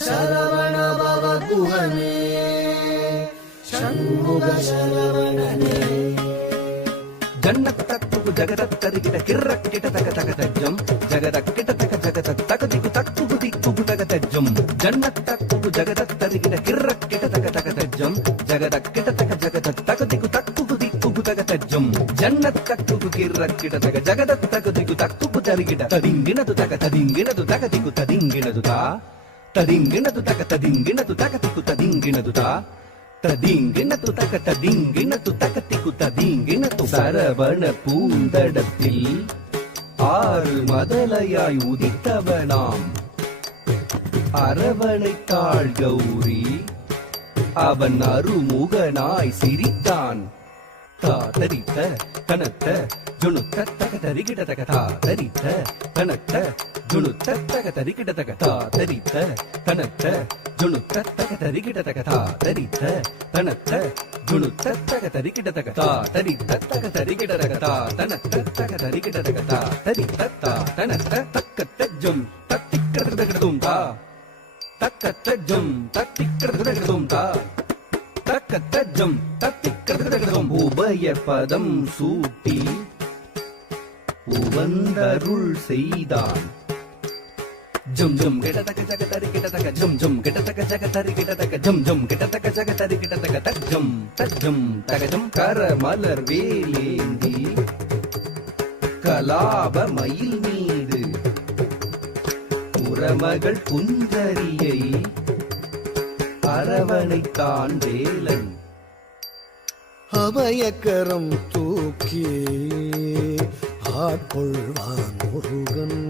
சரவண பவ குஹனே ஷண்முக சரவணனே ஜன்னத்தக்கு ஜகதத்தரிகிட கிர்ரக்கிட தக தக தஜ்ஜம் ஜகதக்கிட தக ஜகத தகதிகு தக்கு திக்கு தக தஜ்ஜம் ஜன்னத்தக்கு ஜகதத்தரிகிட கிர்ரக்கிட தக தக தஜ்ஜம் ஜகதக்கிட தக ஜகத தகதிகு தக்கு திக்கு தக தஜ்ஜம் ஜன்னத்தக்கு கிர்ரக்கிட தக ஜகத தகதிகு தக்கு தரிகிட ததிங்கினது தக ததிங்கினது தகதிகு ததிங்கினது தா ததிங்கினது தக ததிங்கினது தகதிகு ததிங்கினது தா ததிங்கினது தக ததிங்கினது தகதிகு ததிங்கினது சரவண பூந்தடத்தில் ஆறு மதலையாய் உதித்தவனாம் அரவணைத்தாள் கௌரி அவன் அருமுகனாய் சிரித்தான் தாதரித்த கனத்த ஜுணுத்த தக தரிகிட தக தாதரித்த கனத்த ஜுணுத்த தக தரிகிட தக தாதரித்த கனத்த ஜுணுத்த தக தரிகிட தக தாதரித்த கனத்த ஜுணுத்த தக தரிகிட தக தாதரித்த தக தரிகிட தக தாதனத்த தக தரிகிட தக தாதரித்த தாதனத்த தக்கத்த ஜும் தத்திக்கிறதும் தா தக்கத்த ஜும் தத்திக்கிறதும் தா தக்கத்த ஜும் தத்திக்கிறதும் உபய பதம் சூட்டி உவந்தருள் செய்தான் ஜும் ஜும் கிடதக ஜக தரி கிடதக ஜும் ஜும் கிடதக ஜக தரி கிடதக ஜும் ஜும் கிடதக ஜக தரி கிடதக தஜ்ஜம் தஜ்ஜம் தகஜம் கரமலர் வேலேந்தி கலாப மயில் மீது புறமகள் குந்தரியை அரவணைத்தான் வேலன் அபயக்கரம் தூக்கி ஆட்கொள்வான் முருகன்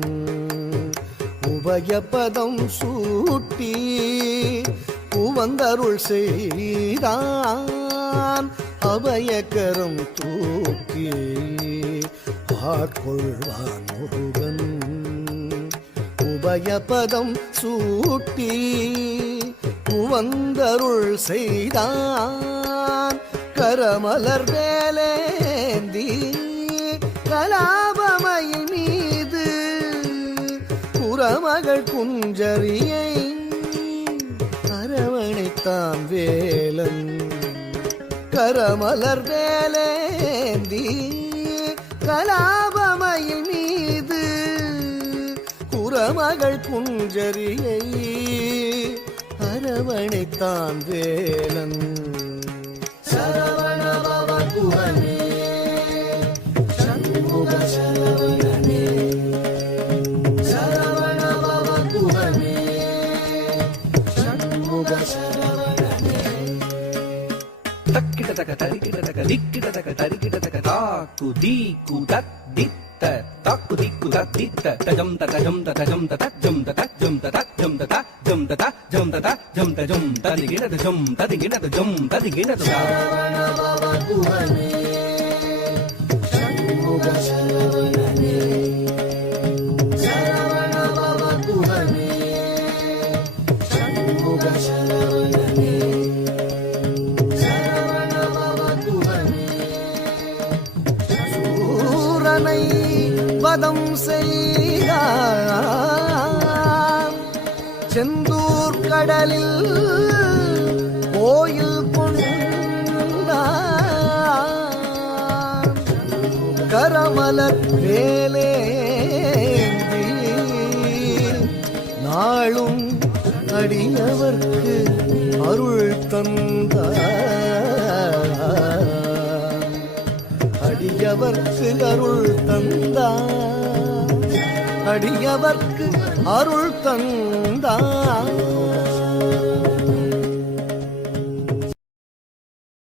உபயபதம் சூட்டி உவந்தருள் செய்தான் அபயக்கரம் தூக்கி ஆட்கொள்வான் முருகன் உபயபதம் சூட்டி உவந்தருள் செய்தான் கரமலர் வேலேந்தி கலாபமயில் மீது புறமகள் குஞ்சரியை அரவணைத்தான் வேலன் கரமலர் வேலேந்தி கலாபமயில் மீது புறமகள் குஞ்சரியை அரவணைத்தான் வேலன் சரவண பவ குஹனே ஷண்முக சரவணனே சரவண பவ குஹனே ஷண்முக சரவணனே தக்கிட தக தரிகிட தக திக்கிட தக தரிகிட தக தாக்கு தீக்கு தத்தித்த தாக்கு தீக்கு தத்தித்த தஜம் தஜம் தஜம் தஜம் தஜம் தஜம் தஜம் தஜம் தஜம் தஜம் ததிகிட தஜம் ததிகிட தஜம் ததிகிட சரவண பவ குஹனே ஷண்முக சரவணனே சரவண பவ குஹனே ஷண்முக சரவணனே சரவண பவ குஹனே சூரனை வதம் செய்தான் செந்தூர் கடலில் கோயில் கொண்டான் கரமலர் வேலேந்தி நாளும் அடியவர்க்கு அருள் தந்தார் அடியவர்க்கு அருள் தந்தார் அடியவர்க்கு அருள் தந்தார்